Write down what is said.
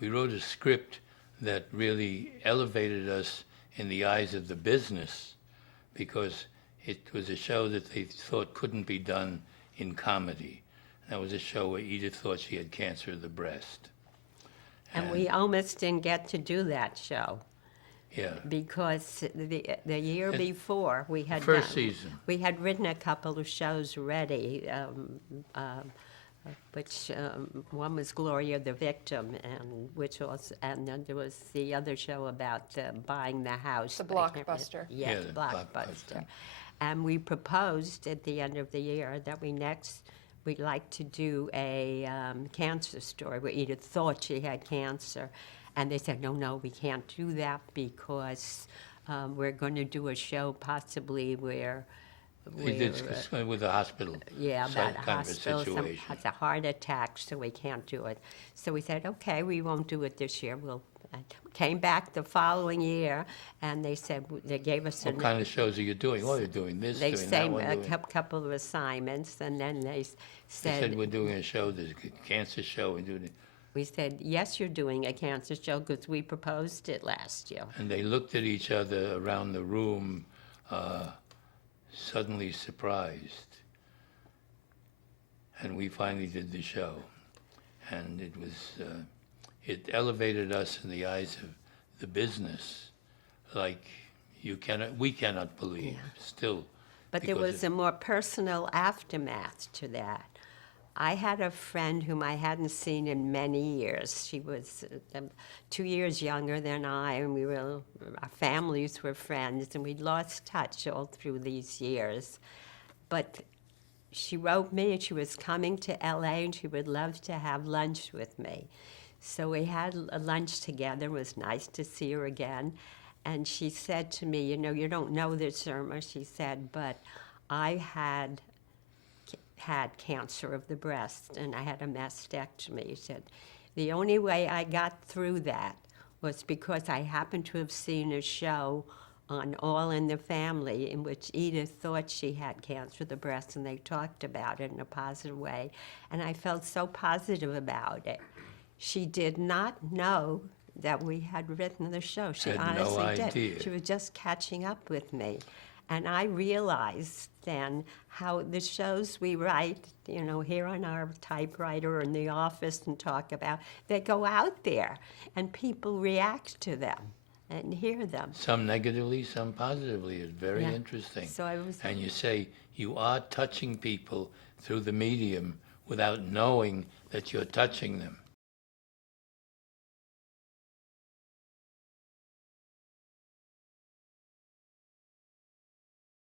we wrote a script that really elevated us in the eyes of the business, because it was a show that they thought couldn't be done in comedy. That was a show where Edith thought she had cancer of the breast. And we almost didn't get to do that show Yeah, because the year And before we had first season. we had written a couple of shows already, which one was Gloria the Victim, and then there was the other show about buying the house. The but I can't remember- Blockbuster. Yeah, Yeah, the the Blockbuster. Blockbuster. And we proposed at the end of the year that we'd like to do a cancer story where Edith thought she had cancer. And they said, no, we can't do that because we're going to do a show possibly where We did with the hospital. yeah, site about a kind of a hospital, some situation. has a heart attack, so we can't do it. So we said, okay, we won't do it this year. We'll came back the following year, and they said they gave us What kind of shows are you doing? Oh, you're doing this, they doing say that one. a doing- couple of assignments, and then they They said, said we're doing a show, there's a cancer show, we're doing it. we said, yes, you're doing a cancer show because we proposed it last year. And they looked at each other around the room, suddenly surprised. And we finally did the show. And it was, it elevated us in the eyes of the business like we cannot believe still. But there because was a more personal aftermath to that. I had a friend whom I hadn't seen in many years. She was 2 years younger than I, and our families were friends, and we'd lost touch all through these years. But she wrote me, and she was coming to LA, and she would love to have lunch with me. So we had a lunch together. It was nice to see her again. And she said to me, you don't know this, Irma, she said, but I had cancer of the breast, and I had a mastectomy. She said, the only way I got through that was because I happened to have seen a show on All in the Family in which Edith thought she had cancer of the breast, and they talked about it in a positive way, and I felt so positive about it. She did not know that we had written the show. She Had no honestly idea. did. She was just catching up with me. And I realized then how the shows we write, here on our typewriter or in the office and talk about, they go out there and people react to them and hear them. Some negatively, some positively. It's very Yeah. interesting. So I was, And you say you are touching people through the medium without knowing that you're touching them.